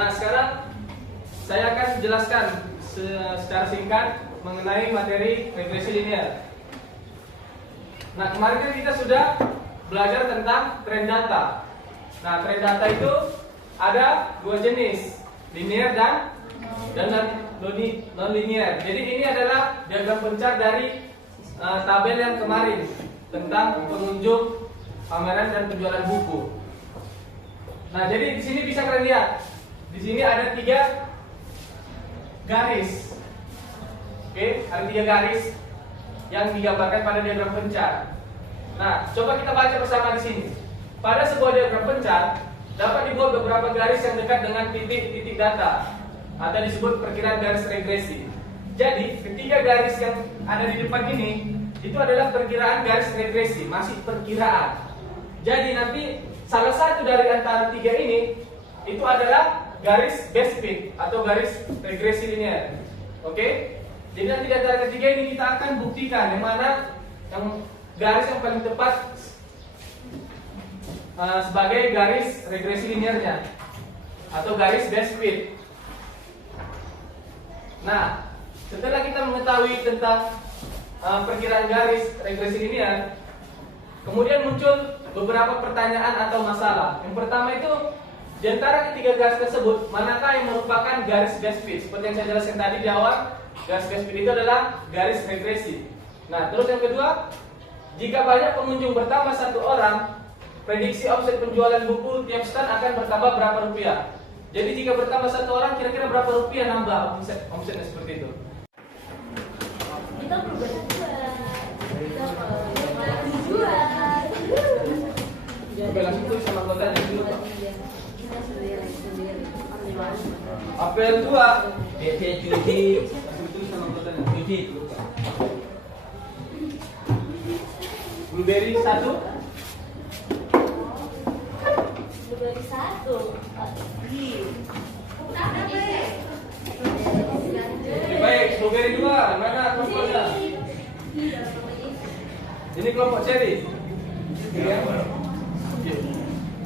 Nah, sekarang saya akan jelaskan secara singkat mengenai materi regresi linear. Nah, kemarin kan kita sudah belajar tentang tren data. Nah, tren data itu ada dua jenis, linear dan non linear. Jadi ini adalah diagram pencar dari tabel yang kemarin tentang pengunjung pameran dan penjualan buku. Nah, jadi di sini bisa kalian lihat. Di sini ada 3 garis. Oke, ada 3 garis yang digambarkan pada diagram pencar. Nah, coba kita baca bersama di sini. Pada sebuah diagram pencar dapat dibuat beberapa garis yang dekat dengan titik-titik data atau disebut perkiraan garis regresi. Jadi, ketiga garis yang ada di depan ini itu adalah perkiraan garis regresi, masih perkiraan. Jadi nanti salah satu dari antara 3 ini itu adalah garis best fit atau garis regresi linear. Oke? Jadi nanti di antara ketiga ini kita akan buktikan yang mana yang garis yang paling tepat sebagai garis regresi linearnya atau garis best fit. Nah, setelah kita mengetahui tentang perkiraan garis regresi linear, kemudian muncul beberapa pertanyaan atau masalah. Yang pertama itu, di antara ketiga garis tersebut, manakah yang merupakan garis best fit? Seperti yang saya jelaskan tadi di awal, garis best fit itu adalah garis regresi. Nah, terus yang kedua, jika banyak pengunjung bertambah 1 orang, prediksi omset penjualan buku tiap stand akan bertambah berapa rupiah? Jadi jika bertambah 1 orang, kira-kira berapa rupiah nambah omsetnya seperti itu? Kita berubah jual. Oke, langsung tulis sama anggotanya dulu, Pak. Apel 2, judi. Langsung tulis sama anggotanya. Judi. Blueberry 1. Blueberry 1. Baik, strawberry 2. Mana kelompoknya? Ini kelompok cherry. Ya. Oke.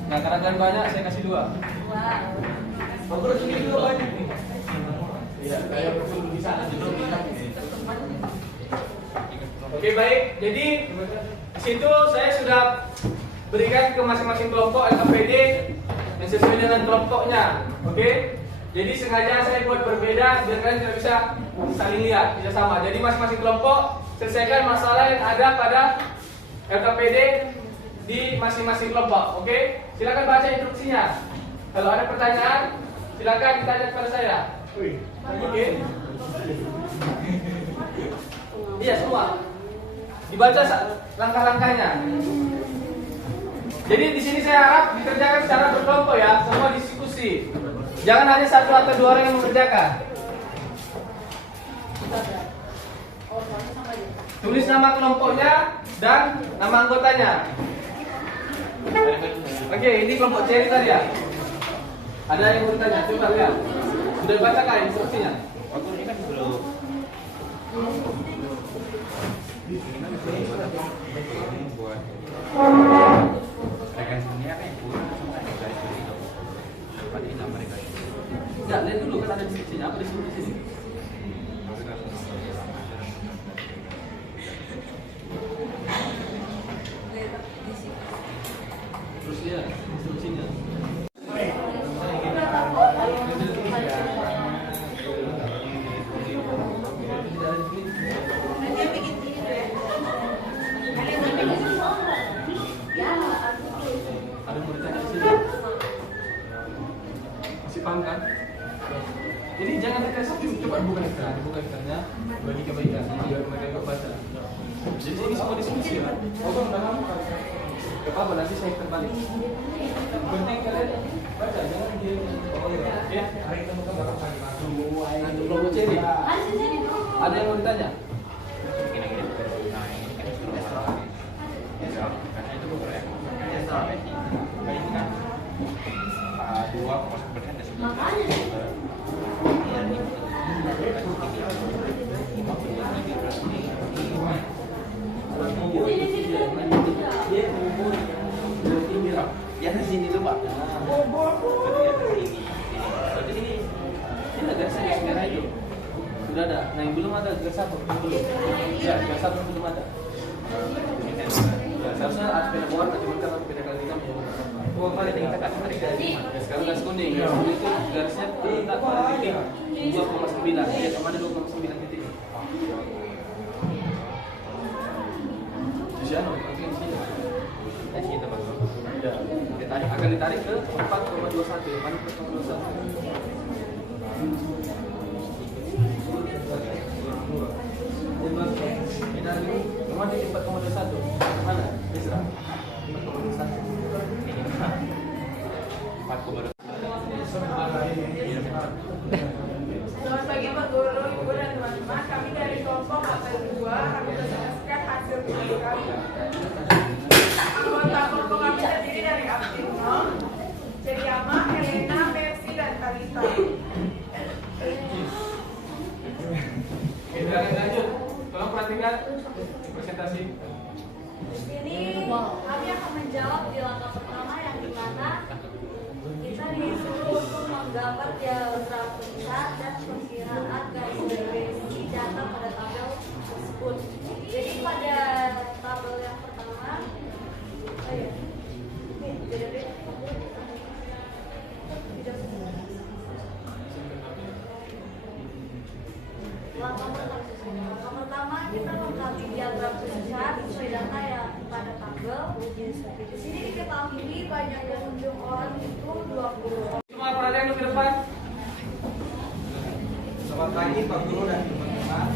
Nah, karena kalian banyak, saya kasih 2. Aku harus ini dulu banyak nih. Iya, saya perlu di sana juga. Oke, baik. Jadi di situ saya sudah berikan ke masing-masing kelompok LKPD yang sesuai dengan kelompoknya. Oke. Jadi sengaja saya buat berbeda biar kalian tidak bisa saling lihat, bisa sama. Jadi masing-masing kelompok selesaikan masalah yang ada pada LKPD di masing-masing kelompok. Oke? Silakan baca instruksinya. Kalau ada pertanyaan, silakan ditanya kepada saya. Oke? Iya, semua. Dibaca langkah-langkahnya. Jadi di sini saya harap dikerjakan secara berkelompok ya, semua diskusi. Jangan hanya 1 atau 2 orang yang mengerjakan. Tulis nama kelompoknya dan nama anggotanya. Oke, ini kelompok cherry tadi ya. Ada yang bertanya, coba lihat. Sudah bacakan instruksinya? Aku ini kan belum. Ini buat rekan sini apa yang kurang sama garis itu. Dapat ini nomor garis. Enggak, lihat dulu kan ada instruksinya. Apa disebut di sini? Terus lihat instruksinya. Ada yang bertanya di sini? Masih paham kan? Jadi jangan terkesan, coba buka ekrannya bagi kebaikan biar mereka ikut baca. Jadi ini semua diskusi ya. Oh, udah paham? Gak apa-apa, nanti saya terbalik. Penting kalian baca, jangan dia. Ya. Nanti kelompok cherry. Ada yang mau ditanya? Kira-kira nah ini kan kolesterol. Karena itu beberapa kolesterol. Ini kan 2 kos berarti ada 9. Ya di sini tuh Pak. Berarti ada sini. sudah ada. Nah yang belum ada grade 1 belum. Ya grade 1 belum ada. Ya, seharusnya ada sepeda bawah tapi mereka sepeda kali tiga belum. Oh kali kita kasih mereka. Ya, sekarang gas kuning. Gas kuning itu garisnya kita pada titik 2,9. Ya sama ada 2,9 titik. Di sana, oke di sini. Di sini Pak. Ya, ditarik akan ditarik ke 4,21. Mana 4,21? Rumah di 4,21. Mana? Bisa. 4,21. 4,2. Selamat pagi Pak Guru, Ibu dan teman-teman. Kami dari kelompok KP2 kami berdasarkan hasil uji kami. Anggota kelompok kami terdiri dari Abdino, Ceriama, Helena, Mercy, dan Talita. Oke, lanjut. Tolong perhatikan presentasi. Di sini kami akan menjawab di langkah pertama yang dimana kita disuruh untuk menggambar diagram pusat dan perkiraan garis data pada tabel tersebut. Jadi pada tabel yang pertama, langkah pertama kita mengkaji diagram pusat sesuai data yang pada tabel. Di sini diketahui banyak pengunjung orang itu 20 orang. Semua perhatian dulu ke depan. Selamat pagi Pak Guru dan teman-teman.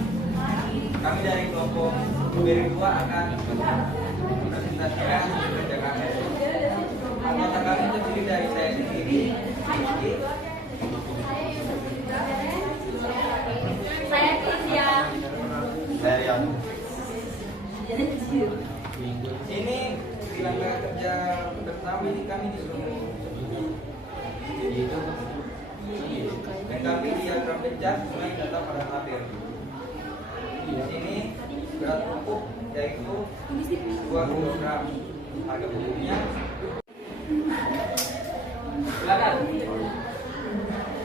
Kami dari kelompok BR2 akan presentasikan kerja kami. Anggota kami terdiri dari saya sendiri, Saya Krisya. Dari yang ini di langkah kerja pertama ini kami disuruh dan kami diagram pecah sesuai data pada tabel. Di sini berat pupuk yaitu 2 kg. Harga pupuknya Silakan.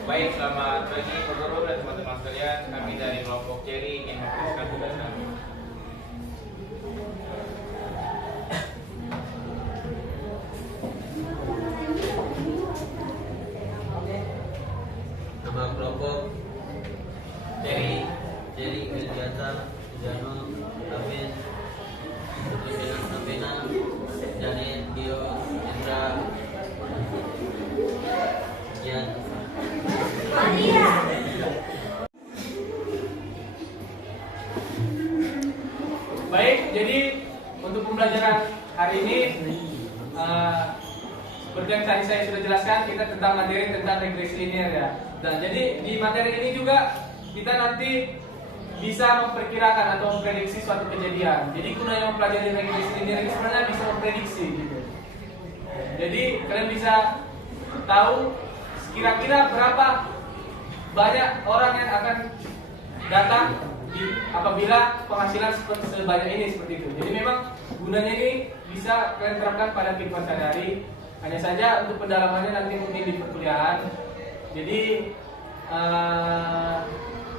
Baik, selamat pagi Pak Guru dan teman-teman sekalian. Kami dari kelompok Cherry ingin menuliskan tugas kami. nama kelompok Cherry Wildiata, Jano, Amin, Sabina, Janet, Dio, Indra, Jan. Baik, jadi untuk pembelajaran hari ini seperti yang tadi saya sudah jelaskan, kita tentang materi tentang regresi linear ya. Dan jadi di materi ini juga kita nanti bisa memperkirakan atau memprediksi suatu kejadian. Jadi gunanya mempelajari regresi linear ini sebenarnya bisa memprediksi gitu. Jadi kalian bisa tahu kira-kira berapa banyak orang yang akan datang apabila penghasilan sebanyak ini seperti itu. Jadi memang gunanya ini bisa kalian terapkan pada kehidupan sehari-hari. Hanya saja untuk pendalamannya nanti mungkin di perkuliahan. Jadi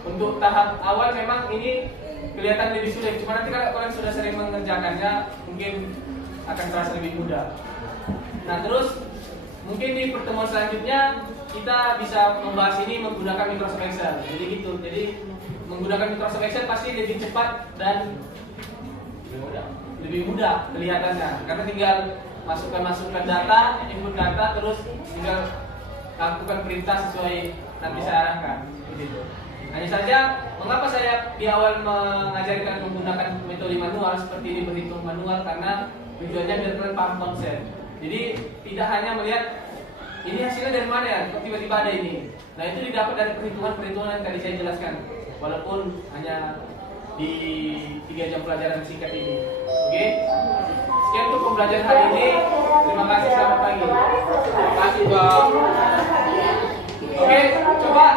untuk tahap awal memang ini kelihatan lebih sulit. Cuma nanti kalau kalian sudah sering mengerjakannya mungkin akan terasa lebih mudah. Nah terus mungkin di pertemuan selanjutnya kita bisa membahas ini menggunakan Microsoft Excel. Jadi gitu. Jadi menggunakan Microsoft Excel pasti lebih cepat dan lebih mudah kelihatannya. Karena tinggal masukkan data, input data, terus tinggal lakukan perintah sesuai nanti saya arahkan. Begitu. Hanya saja, mengapa saya di awal mengajarkan menggunakan metode manual seperti ini, berhitung manual, karena tujuannya biar kalian paham konsep. Jadi tidak hanya melihat ini hasilnya dari mana ya, kok tiba-tiba ada ini. Nah itu didapat dari perhitungan-perhitungan yang tadi saya jelaskan, walaupun hanya di 3 jam pelajaran singkat ini. Oke? Sekian untuk pembelajaran hari ini. Terima kasih, selamat pagi. Terima kasih, Bang. Oke, coba